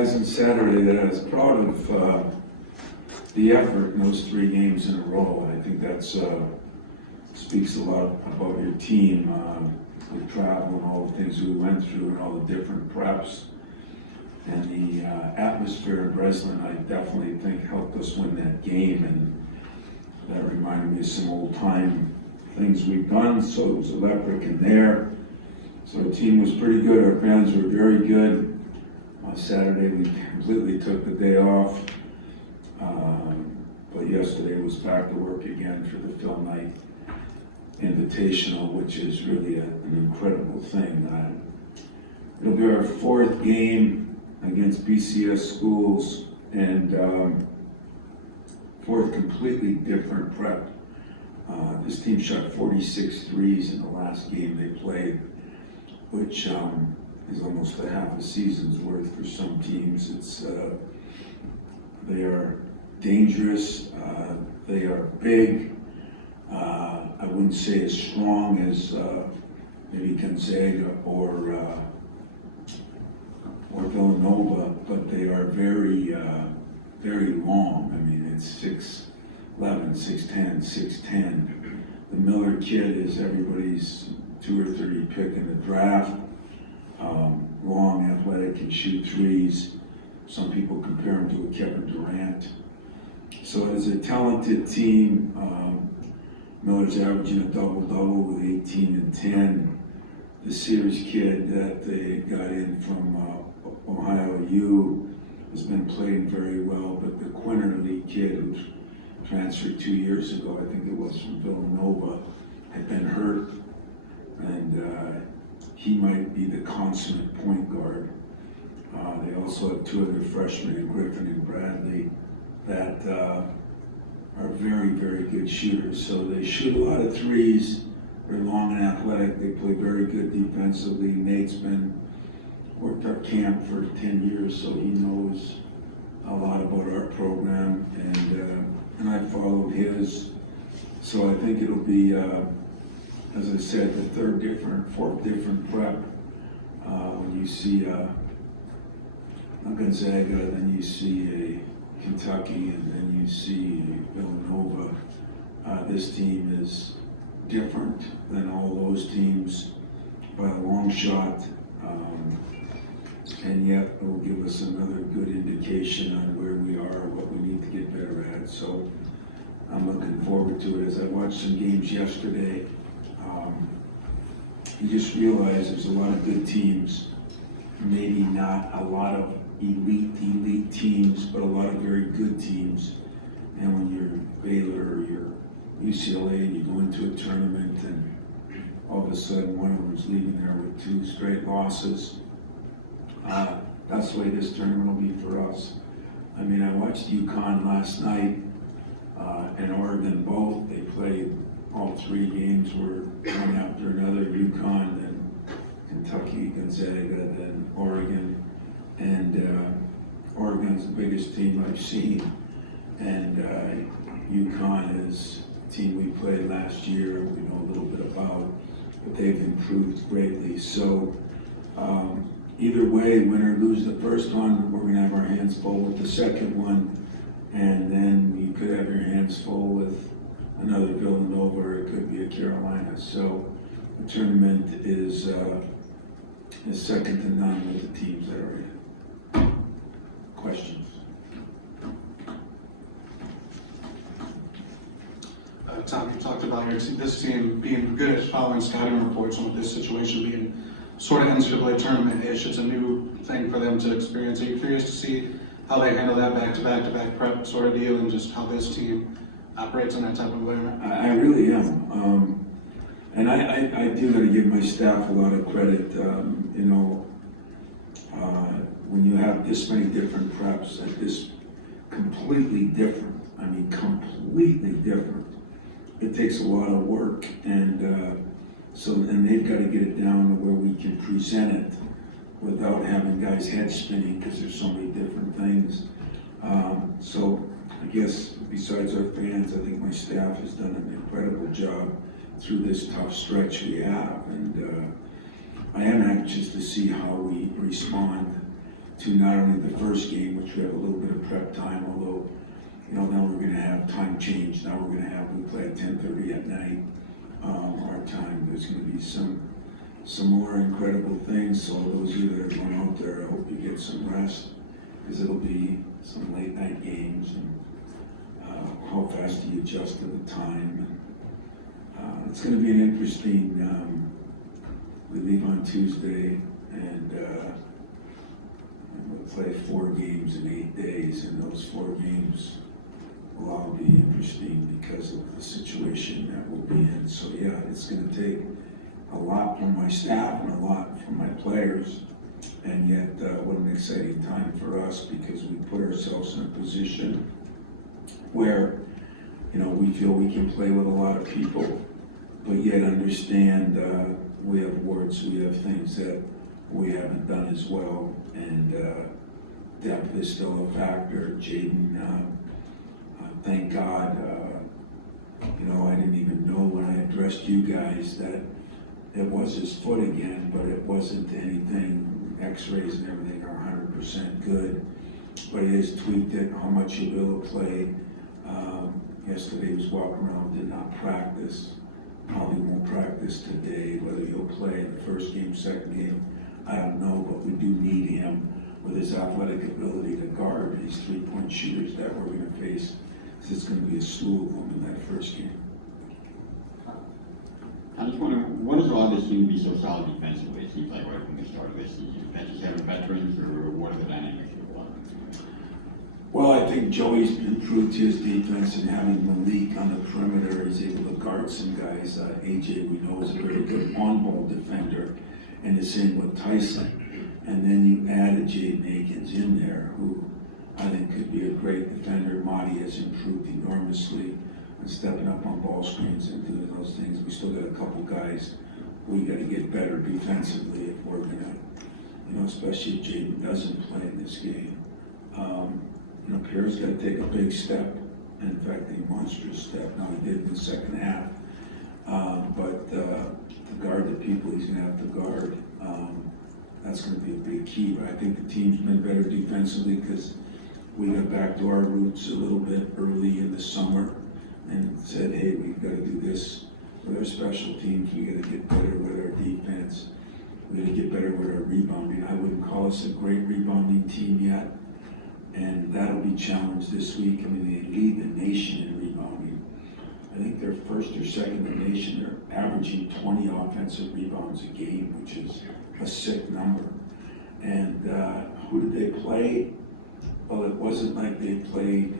guys on Saturday that I was proud of the effort in those 3 games in a row. I think that's speaks a lot about your team, with travel and all the things we went through and all the different preps. And the atmosphere in Breslin, I definitely think helped us win that game, and that reminded me of some old time things we've done, so it was electric in there. So our team was pretty good, our fans were very good. On Saturday we completely took the day off, but yesterday was back to work again for the Phil Knight Invitational, which is really an incredible thing. It'll be our 4th game against BCS schools, and 4th completely different prep. This team shot 46 threes in the last game they played, which is almost a half a season's worth for some teams. They are dangerous, they are big. I wouldn't say as strong as maybe Gonzaga or Villanova, but they are very, very long. I mean, it's 6'11", 6'10", 6'10". The Miller kid is everybody's 2 or 3 pick in the draft. Long, athletic, can shoot threes. Some people compare him to a Kevin Durant. So as a talented team, Miller's averaging a double-double with 18 and 10. The Sears kid that they got in from Ohio U has been playing very well, but the Quinterly kid who transferred 2 years ago, I think it was from Villanova, had been hurt, and he might be the consummate point guard. They also have 2 other freshmen, Griffin and Bradley, that are very, very good shooters. So they shoot a lot of threes. They're long and athletic. They play very good defensively. Nate's worked our camp for 10 years, so he knows a lot about our program, and I followed his. So I think it'll be, as I said, the 4th different prep. When you see a Gonzaga, then you see a Kentucky, and then you see Villanova. This team is different than all those teams by a long shot, and yet it will give us another good indication on where we are, what we need to get better at. So I'm looking forward to it. As I watched some games yesterday, you just realize there's a lot of good teams, maybe not a lot of elite teams, but a lot of very good teams. And when you're Baylor or you're UCLA and you go into a tournament and all of a sudden one of them's leaving there with 2 straight losses, that's the way this tournament will be for us. I mean, I watched UConn last night and Oregon both. They played all 3 games were one after another, UConn, then Kentucky, Gonzaga, then Oregon. And Oregon's the biggest team I've seen, and UConn is a team we played last year, we know a little bit about, but they've improved greatly. So either way, win or lose the first one, we're going to have our hands full with the second one, and then you could have your hands full with another Villanova, or it could be a Carolina. So the tournament is second to none with the teams that are in. Questions? Tom, you talked about this team being good at following scouting reports, and with this situation being sort of NCAA tournament-ish, it's a new thing for them to experience. Are you curious to see how they handle that back-to-back prep sort of deal, and just how this team operates in that type of environment? I really am. And I do got to give my staff a lot of credit. When you have this many different preps at this completely different, completely different, it takes a lot of work, and they've got to get it down to where we can present it without having guys' heads spinning, because there's so many different things. So I guess besides our fans, I think my staff has done an incredible job through this tough stretch we have, and I am anxious to see how we respond to not only the first game, which we have a little bit of prep time, although, now we're gonna have time change. Now we're gonna have, we play at 10:30 at night, our time. There's gonna be some more incredible things. So those of you that are going out there, I hope you get some rest, because it'll be some late night games, and how fast do you adjust to the time. It's gonna be an interesting, we leave on Tuesday, and we'll play 4 games in 8 days, and those 4 games will all be interesting because of the situation that we'll be in. So yeah, it's gonna take a lot from my staff and a lot from my players, and yet what an exciting time for us, because we put ourselves in a position where, we feel we can play with a lot of people, but yet understand we have warts, we have things that we haven't done as well, and depth is still a factor. Jaden, thank God, I didn't even know when I addressed you guys that it was his foot again, but it wasn't anything. X-rays and everything are 100% good, but he has tweaked it, how much he will play. Yesterday he was walking around, did not practice. Probably won't practice today. Whether he'll play in the first game, second game, I don't know, but we do need him with his athletic ability to guard these 3-point shooters that we're going to face. So it's going to be a slew of them in that first game. I just wonder, what has allowed this team to be so solid defensively? It seems like right from the start of this season. Just having veterans, or what are the dynamics of the club? Well, I think Joey's improved his defense, and having Malik on the perimeter, he's able to guard some guys. AJ, we know, is a very good on-ball defender, and the same with Tyson. And then you added Jaden Akins in there, who I think could be a great defender. Marty has improved enormously and stepping up on ball screens and doing those things. We still got a couple guys we got to get better defensively if we're gonna, especially if Jaden doesn't play in this game. Pierre's got to take a big step. In fact, a monstrous step. Now he did in the second half, but to guard the people he's gonna have to guard, that's gonna be a big key. But I think the team's been better defensively because we got back to our roots a little bit early in the summer and said, hey, we've got to do this with our special teams. We got to get better with our defense. We got to get better with our rebounding. I wouldn't call us a great rebounding team yet, and that'll be challenged this week. I mean, they lead the nation in rebounding. I think they're first or second in the nation. They're averaging 20 offensive rebounds a game, which is a sick number. And who did they play? Well, it wasn't like they played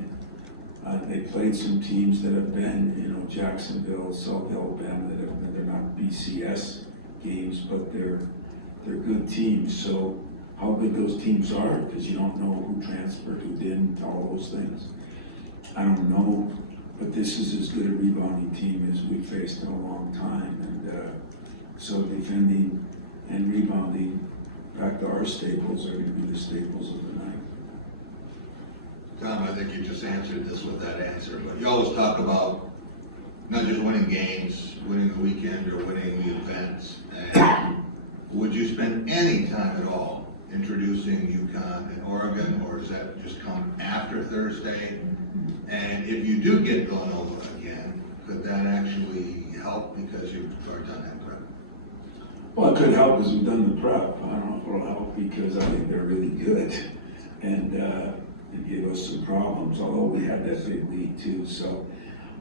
some teams that have been, Jacksonville, South Alabama, they're not BCS games, but they're good teams. So how good those teams are, because you don't know who transferred, who didn't, all those things. I don't know, but this is as good a rebounding team as we've faced in a long time. And so defending and rebounding, back to our staples, are going to be the staples of the night. Tom, I think you just answered this with that answer, but you always talk about not just winning games, winning the weekend or winning the events. And would you spend any time at all introducing UConn and Oregon, or does that just come after Thursday? And if you do get Villanova again, could that actually help because you've already done that prep? Well, it could help because we've done the prep. I don't know if it'll help because I think they're really good. And it gave us some problems, although we had that big lead too. So,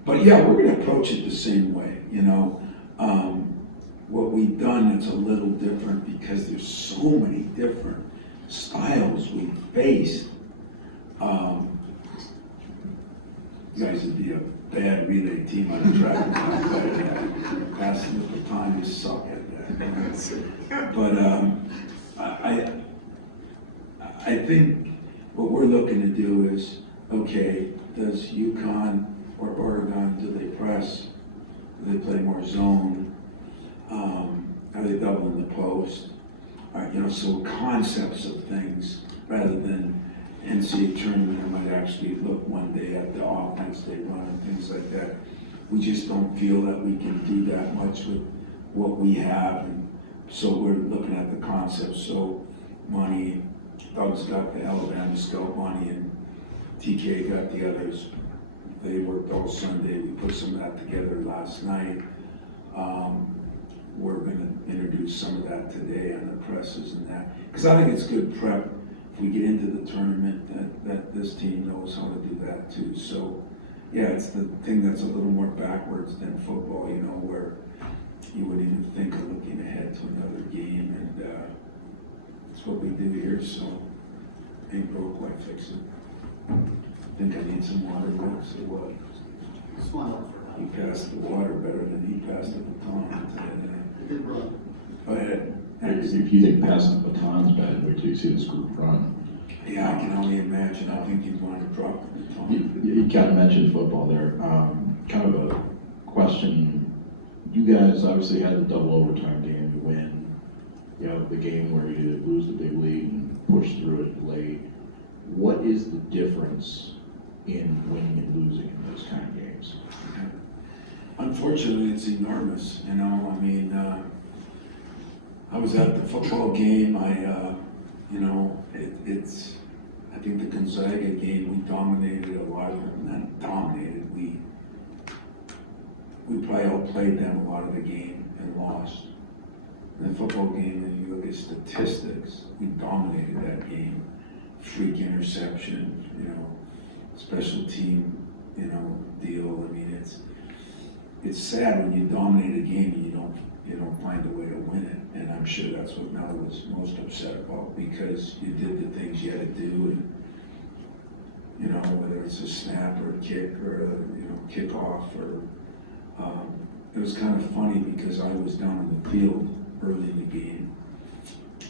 but yeah, we're going to approach it the same way. What we've done is a little different because there's so many different styles we faced. You guys would be a bad relay team on a track. Passing the baton, you suck at that. But I think what we're looking to do is, okay, does UConn or Oregon, do they press? Do they play more zone? Are they doubling the post? So concepts of things rather than NCAA tournament. I might actually look one day at the offense they run and things like that. We just don't feel that we can do that much with what we have, and so we're looking at the concepts. So money, Doug's got the Alabama scout money and TK got the others. They worked all Sunday. We put some of that together last night. We're gonna introduce some of that today on the presses and that. Because I think it's good prep. If we get into the tournament, that this team knows how to do that too. So, yeah, it's the thing that's a little more backwards than football, you know, where you wouldn't even think of looking ahead to another game. And that's what we do here, so ain't broke, like fix it. Think I need some water, Max, or what? Just one. He passed the water better than he passed the baton today. Good run. Go ahead. If you think passing the baton's bad, wait till you see this group run. Yeah, I can only imagine. I think you'd want to drop the baton. You kind of mentioned football there. Kind of a question. You guys obviously had the double overtime game to win. You know, the game where you lose the big lead and push through it late. What is the difference in winning and losing in those kind of games? Unfortunately, it's enormous. You know, I mean, I was at the football game. You know, it's. I think the Gonzaga game, we dominated a lot of them. Not dominated. We probably outplayed them a lot of the game and lost. In the football game, when you look at statistics, we dominated that game. Freak interception, you know, special team, you know, deal. I mean, it's sad when you dominate a game and you don't find a way to win it. And I'm sure that's what Mel was most upset about, because you did the things you had to do, and you know, whether it's a snap or a kick or a, you know, kickoff or it was kind of funny because I was down in the field early in the game,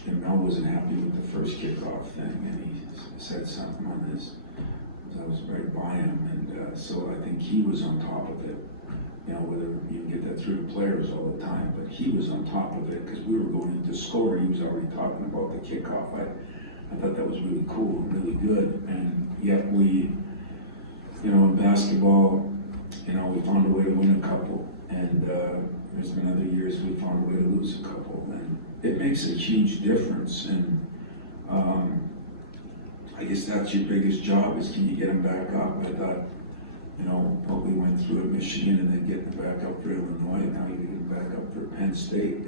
and Mel wasn't happy with the first kickoff thing, and he said something on his. I was right by him, and so I think he was on top of it. You know, whether you get that through the players all the time, but he was on top of it because we were going to score. He was already talking about the kickoff. I thought that was really cool, really good, and yet we, you know, in basketball, you know, we found a way to win a couple, and there's been other years we found a way to lose a couple, and it makes a huge difference. And I guess that's your biggest job, is can you get them back up? I thought, you know, what we went through at Michigan and then getting back up for Illinois, and now you get back up for Penn State.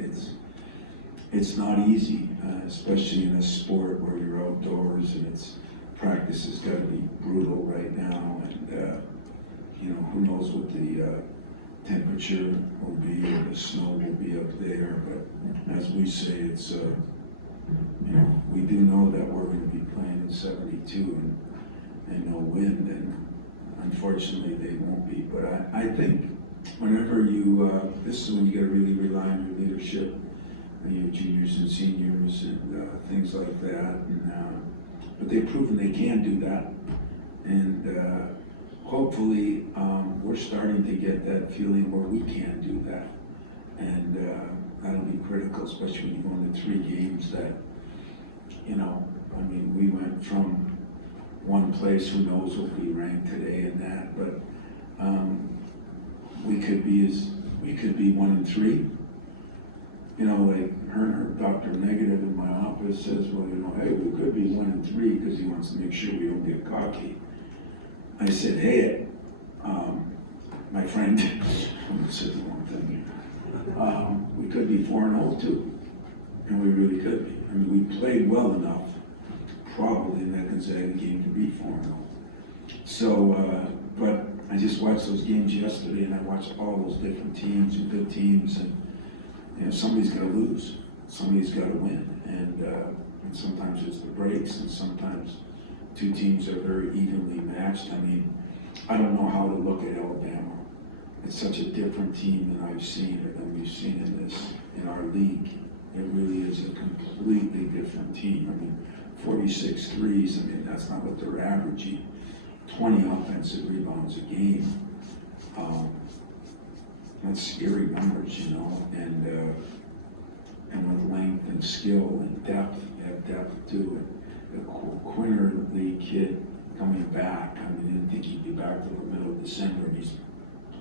It's not easy, especially in a sport where you're outdoors, and practice has got to be brutal right now, and you know, who knows what the temperature will be, or the snow will be up there. But as we say, it's you know, we do know that we're going to be playing in 72 and no wind, and unfortunately they won't be. But I think whenever you, this is when you got to really rely on your leadership, and your juniors and seniors and things like that. And but they've proven they can do that, and hopefully we're starting to get that feeling where we can do that, and that'll be critical, especially when you go into 3 games that, you know, I mean, we went from one place, who knows what we ranked today and that, but we could be 1 and 3. You know, like her Dr. Negative in my office says, well, you know, hey, we could be 1 and 3 because he wants to make sure we don't get cocky. I said, hey, my friend, I'm going to say the wrong thing here. We could be 4-0 too, and we really could be. I mean, we played well enough, probably in that Gonzaga game, to be 4-0. So, but I just watched those games yesterday, and I watched all those different teams and good teams, and you know, somebody's got to lose, somebody's got to win, and sometimes it's the breaks, and sometimes 2 teams are very evenly matched. I mean, I don't know how to look at Alabama. It's such a different team than I've seen, or than we've seen in our league. It really is a completely different team. I mean, 46 threes, I mean, that's not what they're averaging. 20 offensive rebounds a game. That's scary numbers, you know, and with length and skill and depth, you have depth too. And the Quinterly kid coming back, I mean, I didn't think he'd be back till the middle of December, and he's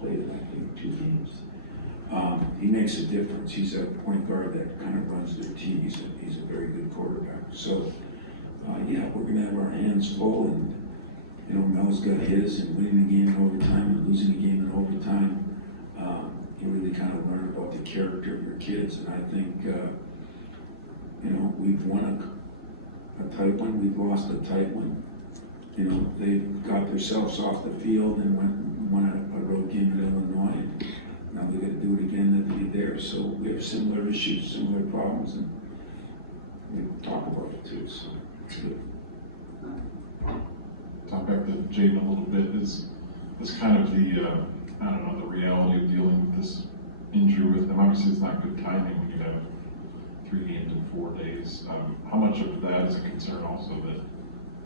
played, I think, 2 games. He makes a difference. He's a point guard that kind of runs their team. He's a very good quarterback. So yeah, we're gonna have our hands full, and, you know, Mel's got his, and winning the game in overtime and losing the game in overtime, you really kind of learn about the character of your kids, and I think, you know, we've won a tight one, we've lost a tight one. You know, they've got themselves off the field and won a road game in Illinois, and now they gotta do it again to be there, so we have similar issues, similar problems, and we talk about it too, so it's good. Talk back to Jaden a little bit, is kind of the, I don't know, the reality of dealing with this injury with him. Obviously, it's not good timing when you have 3 games in 4 days. How much of that is a concern also that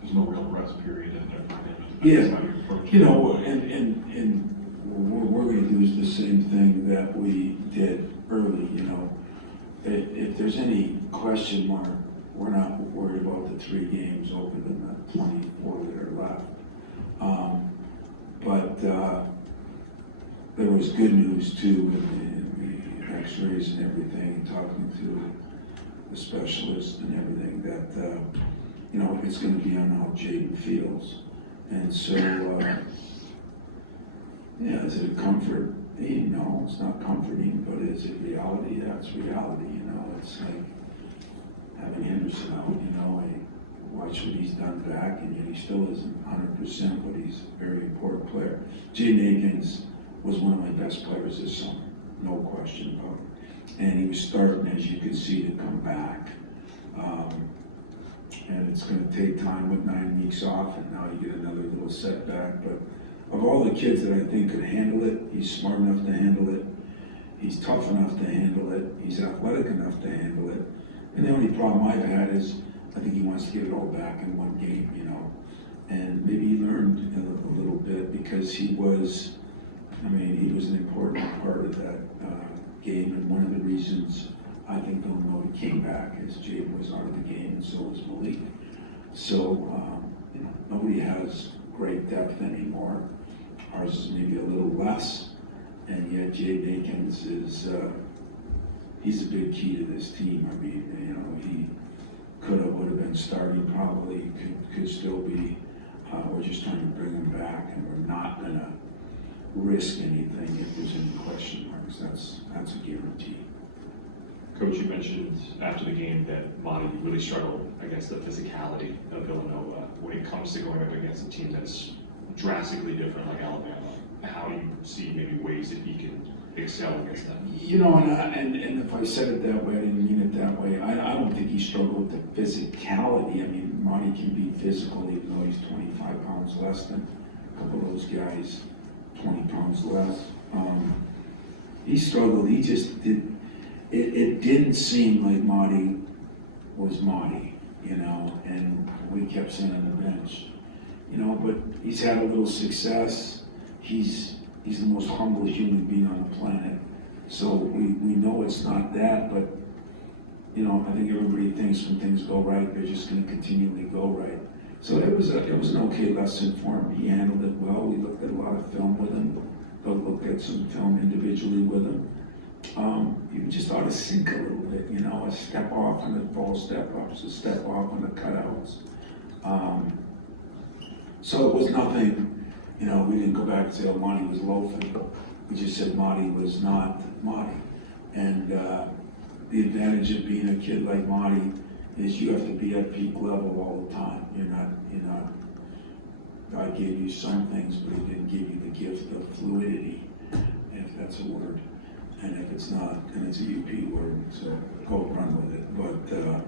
there's no real rest period in there for him? Yeah. How you approach You it? know, and we're gonna use the same thing that we did early, you know. If there's any question mark, we're not worried about the 3 games open than the 24 that are left. But there was good news too, in the x-rays and everything, talking to the specialist and everything, that, you know, it's gonna be on how Jaden feels. And so, yeah, is it a comfort? No, it's not comforting, but is it reality? That's reality, you know. It's like having Henderson out, you know. I watch what he's done back, and yet he still isn't 100%, but he's a very important player. Jaden Akins was one of my best players this summer, no question about it. And he was starting, as you can see, to come back. And it's going to take time with 9 weeks off, and now you get another little setback. But of all the kids that I think could handle it, he's smart enough to handle it, he's tough enough to handle it, he's athletic enough to handle it. And the only problem I've had is I think he wants to get it all back in one game, you know. And maybe he learned a little bit, because he was, I mean, he was an important part of that game, and one of the reasons I think Illinois came back is Jaden was out of the game, and so was Malik. So, you know, nobody has great depth anymore. Ours is maybe a little less, and yet Jaden Akins is, he's a big key to this team. I mean, you know, he would have been starting probably, could still be. We're just trying to bring him back, and we're not gonna risk anything if there's any question marks. That's a guarantee. Coach, you mentioned after the game that Monty really struggled against the physicality of Villanova when it comes to going up against a team that's drastically different like Alabama. How do you see maybe ways that he can excel against them? You know, and if I said it that way, I didn't mean it that way. I don't think he struggled with the physicality. I mean, Monty can be physical even though he's 25 pounds less than a couple of those guys, 20 pounds less. He struggled. He just did. It didn't seem like Monty was Monty, you know, and we kept sending him to the bench, you know, but he's had a little success. He's the most humble human being on the planet. So we know it's not that, but, you know, I think everybody thinks when things go right, they're just gonna continually go right. So it was an okay lesson for him. He handled it well. We looked at a lot of film with him, looked at some film individually with him. You just ought to sink a little bit, you know, a step off on the ball step-ups, a step off on the cutouts. So it was nothing, you know, we didn't go back and say, oh, Monty was loafing. We just said Monty was not Monty. And the advantage of being a kid like Monty is you have to be at peak level all the time. You're not, God gave you some things, but he didn't give you the gift of fluidity, if that's a word. And if it's not, then it's a UP word, so go run with it. But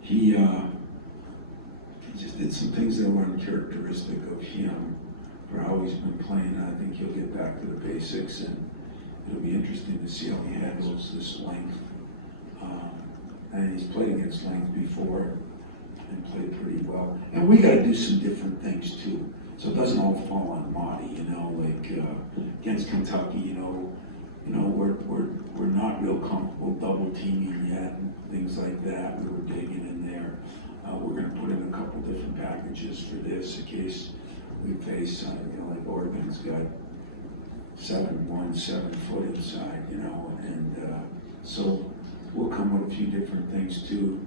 he just did some things that were uncharacteristic of him for how he's been playing. I think he'll get back to the basics, and it'll be interesting to see how he handles this length. And he's played against length before and played pretty well. And we got to do some different things too, so it doesn't all fall on Monty. You know, like against Kentucky, you know, we're not real comfortable double teaming yet, and things like that. We were digging in there. We're going to put in a couple different packages for this in case we face, you know, like Oregon's got 7'1", 7 foot inside, you know, and so we'll come with a few different things too.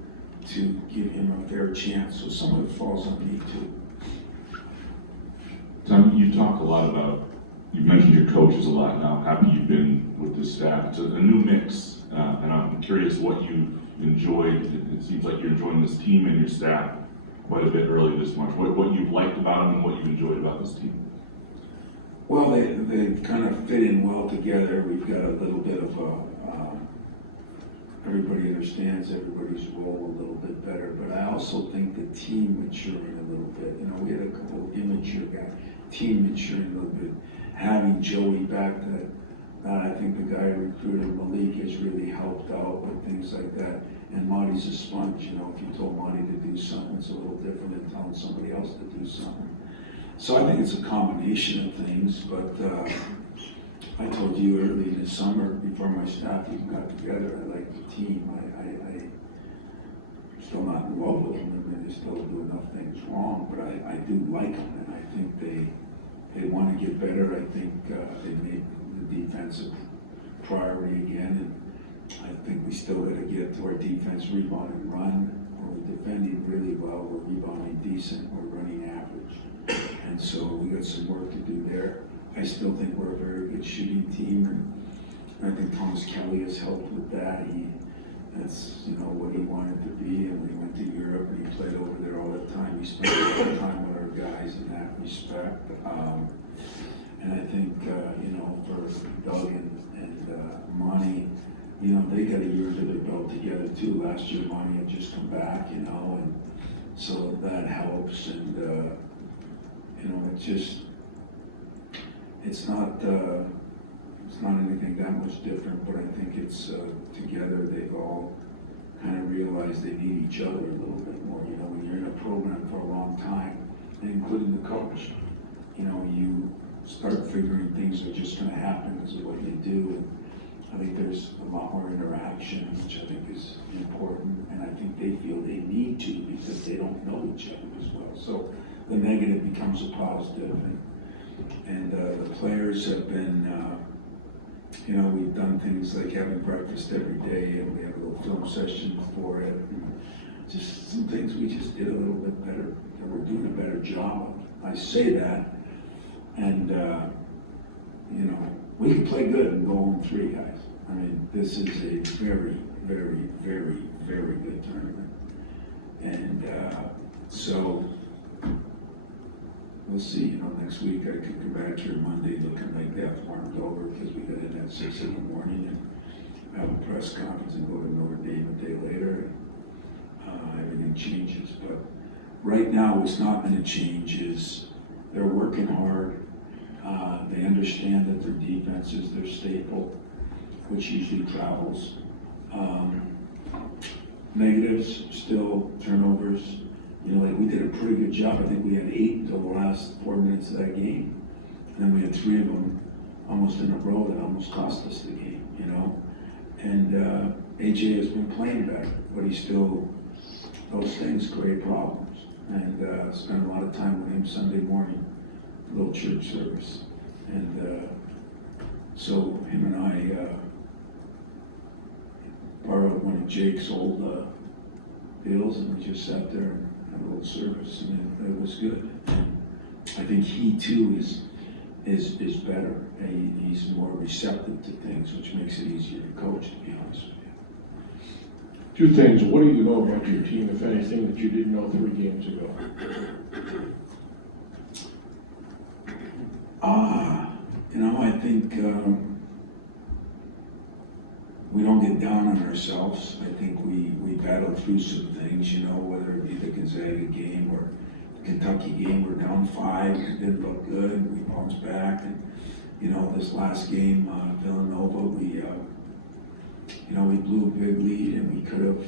to give him a fair chance. So some of it falls on me too. Tom, you talk a lot about, you've mentioned your coaches a lot, and how happy you've been with this staff. It's a new mix, and I'm curious what you enjoyed. It seems like you're enjoying this team and your staff quite a bit early this March. What you've liked about them and what you enjoyed about this team? Well, they kind of fit in well together. We've got a little bit of everybody understands everybody's role a little bit better, but I also think the team maturing a little bit. You know, we had a couple of immature guys, team maturing a little bit. Having Joey back, I think the guy who recruited Malik has really helped out with things like that. And Monty's a sponge, you know, if you told Monty to do something, it's a little different than telling somebody else to do something. So I think it's a combination of things, but I told you early in the summer, before my staff even got together, I like the team. I'm still not in love with them, and they still do enough things wrong, but I do like them, and I think they want to get better. I think they made the defensive priority again, and I think we still got to get to our defense, rebound and run. We're defending really well, we're rebounding decent, we're running average. And so we got some work to do there. I still think we're a very good shooting team, and I think Thomas Kelly has helped with that. That's, you know, what he wanted to be, and when he went to Europe and he played over there all the time, he spent a lot of time with our guys in that respect. And I think, you know, for Doug and Monty, you know, they got a year under their belt together too. Last year, Monty had just come back, you know, and so that helps. And, you know, it's not anything that much different, but I think it's together they've all kind of realized they need each other a little bit more. You know, when you're in a program for a long time, including the coach, you know, you start figuring things are just going to happen because of what you do. And I think there's a lot more interaction, which I think is important, and I think they feel they need to because they don't know each other as well. So the negative becomes a positive, and the players have been, you know, we've done things like having breakfast every day, and we have a little film session before it, and just some things we just did a little bit better, and we're doing a better job. I say that, and you know, we can play good and go home 3 guys. I mean, this is a very, very, very, very good tournament, and so we'll see. You know, next week I could come back here Monday looking like death warmed over because we got in at 6 in the morning and have a press conference and go to Notre Dame a day later. And, everything changes, but right now what's not going to change is they're working hard. They understand that their defense is their staple, which usually travels. Negatives, still turnovers. You know, like we did a pretty good job. I think we had 8 until the last 4 minutes of that game. And then we had 3 of them almost in a row that almost cost us the game, you know. And AJ has been playing better, but he still, those things create problems. And spent a lot of time with him Sunday morning, a little church service. And so him and I borrowed one of Jake's old deals, and we just sat there and had a little service, and it was good. And I think he too is better. He's more receptive to things, which makes it easier to coach, to be honest with you. 2 things. What do you know about your team, if anything, that you didn't know 3 games ago? You know, I think we don't get down on ourselves. I think we battle through some things, you know, whether it be the Gonzaga game or the Kentucky game. We're down 5, it didn't look good, we bounced back. And, you know, this last game, Villanova, we blew a big lead and we could have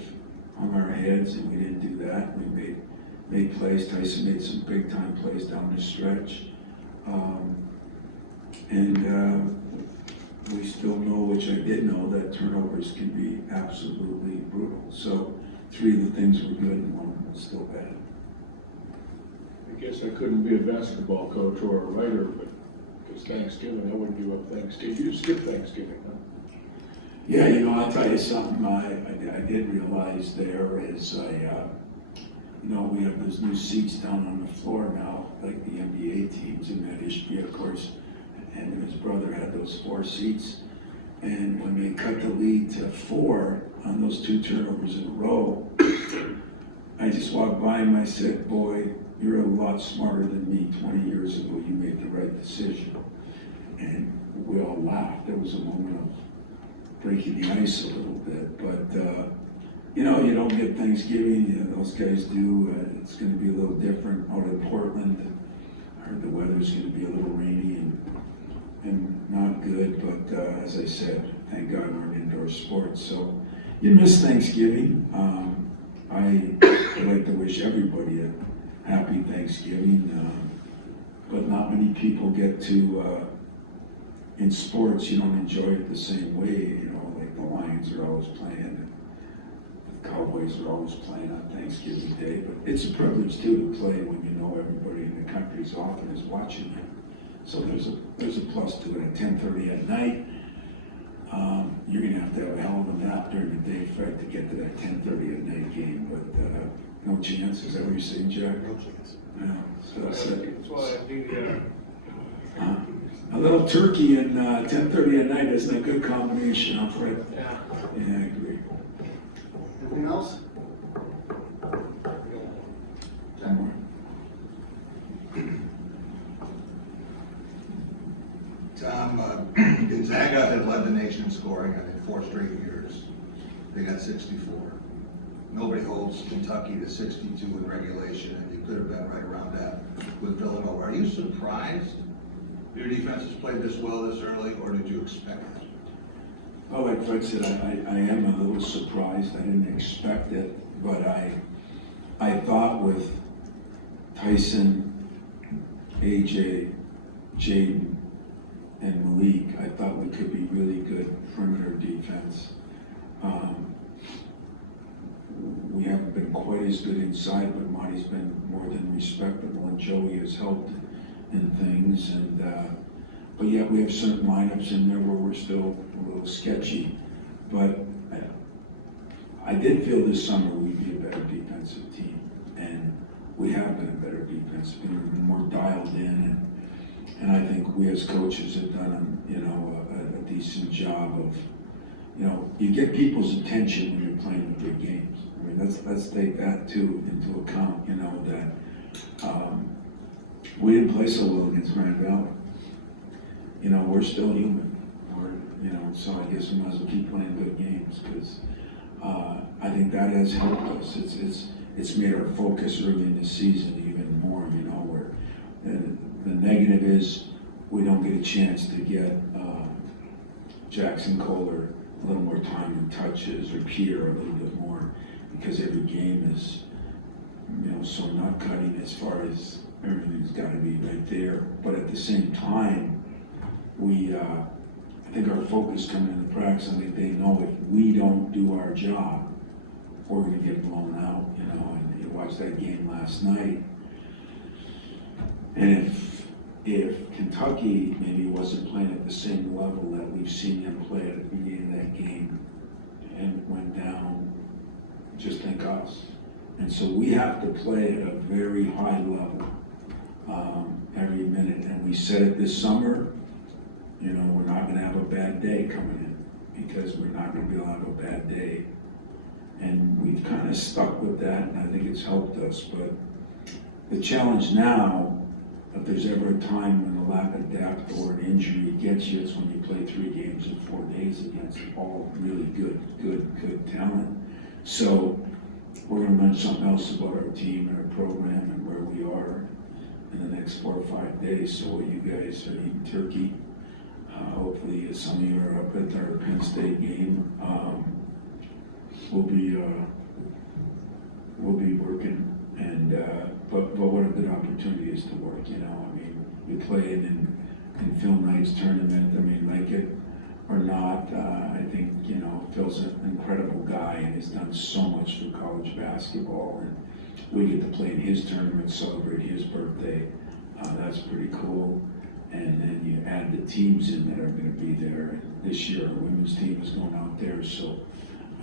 hung our heads, and we didn't do that. We made plays. Tyson made some big time plays down the stretch. We still know, which I did know, that turnovers can be absolutely brutal. So 3 of the things were good and 1 was still bad. I guess I couldn't be a basketball coach or a writer, but it's Thanksgiving, I wouldn't give up Thanksgiving. You skip Thanksgiving, huh? Yeah, I'll tell you something, I did realize there is we have those new seats down on the floor now, like the NBA teams, and that Ishbia, of course, and his brother had those 4 seats. And when they cut the lead to 4 on those 2 turnovers in a row, I just walked by him, I said, boy, you're a lot smarter than me. 20 years ago, you made the right decision. And we all laughed. There was a moment of breaking the ice a little bit, but you don't get Thanksgiving, those guys do. It's going to be a little different out in Portland. I heard the weather's going to be a little rainy and not good, but as I said, thank God we're in indoor sports. So you miss Thanksgiving. I'd like to wish everybody a happy Thanksgiving, but not many people get to, in sports, you don't enjoy it the same way, like the Lions are always playing. Cowboys are always playing on Thanksgiving Day, but it's a privilege too to play when you know everybody in the country's off and is watching you. So there's a plus to it. At 10:30 at night, you're gonna have to have a hell of a nap during the day, Fred, to get to that 10:30 at night game. But no chance. Is that what you're saying, Jack? No chance. Yeah. So that's it. That's why I think, A little turkey and 10:30 at night isn't a good combination, huh, Fred? yeah. Yeah, I agree. Anything else? Tom, Gonzaga has led the nation in scoring, I think, 4 straight years. They got 64. Nobody holds Kentucky to 62 in regulation, and you could have been right around that with Villanova. Are you surprised your defense has played this well this early, or did you expect it? Well, like Fred said, I am a little surprised. I didn't expect it, but I thought with Tyson, AJ, Jaden, and Malik, I thought we could be really good perimeter defense. We haven't been quite as good inside, but Monty's been more than respectable, and Joey has helped in things. But yet we have certain lineups in there where we're still a little sketchy. But I did feel this summer we'd be a better defensive team, and we have been a better defense. We've been more dialed in, and I think we as coaches have done a decent job of, you get people's attention when you're playing the big games. I mean, let's take that too into account. That we didn't play so well against Grand Valley. We're still human. So I guess we might as well keep playing good games, because I think that has helped us. It's made our focus early in the season even more. Where the negative is we don't get a chance to get Jackson Kohler a little more time and touches, or Peter a little bit more, because every game is so not cutting as far as everything's got to be right there. But at the same time, I think our focus coming in the practice, I think they know if we don't do our job, we're going to get blown out, and you watched that game last night. And if Kentucky maybe wasn't playing at the same level that we've seen them play at the beginning of that game and went down, just think us. And so we have to play at a very high level every minute. And we said it this summer, we're not going to have a bad day coming in, because we're not going to be able to have a bad day. And we've kind of stuck with that, and I think it's helped us. But the challenge now, if there's ever a time when a lack of depth or an injury gets you, it's when you play 3 games in 4 days against all really good talent. So we're going to learn something else about our team and our program and where we are in the next 4 or 5 days. So you guys are eating turkey. Hopefully some of you are up at our Penn State game. We'll be working, and but what a good opportunity is to work. We play in Phil Knight's tournament. Like it or not, I think Phil's an incredible guy and has done so much for college basketball, and we get to play in his tournament, celebrate his birthday. That's pretty cool. And then you add the teams in that are going to be there, and this year. Our women's team is going out there, so,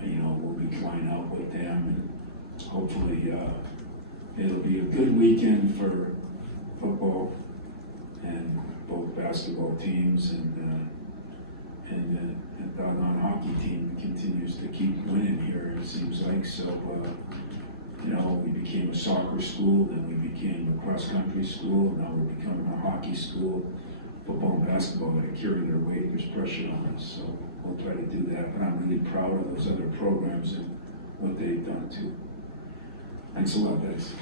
we'll be flying out with them, and hopefully, it'll be a good weekend for football and both basketball teams, and doggone hockey team continues to keep winning here, it seems like. So, we became a soccer school, then we became a cross-country school, now we're becoming a hockey school. Football and basketball got to carry their weight, there's pressure on us, so we'll try to do that. But I'm really proud of those other programs and what they've done too. Thanks a lot, guys.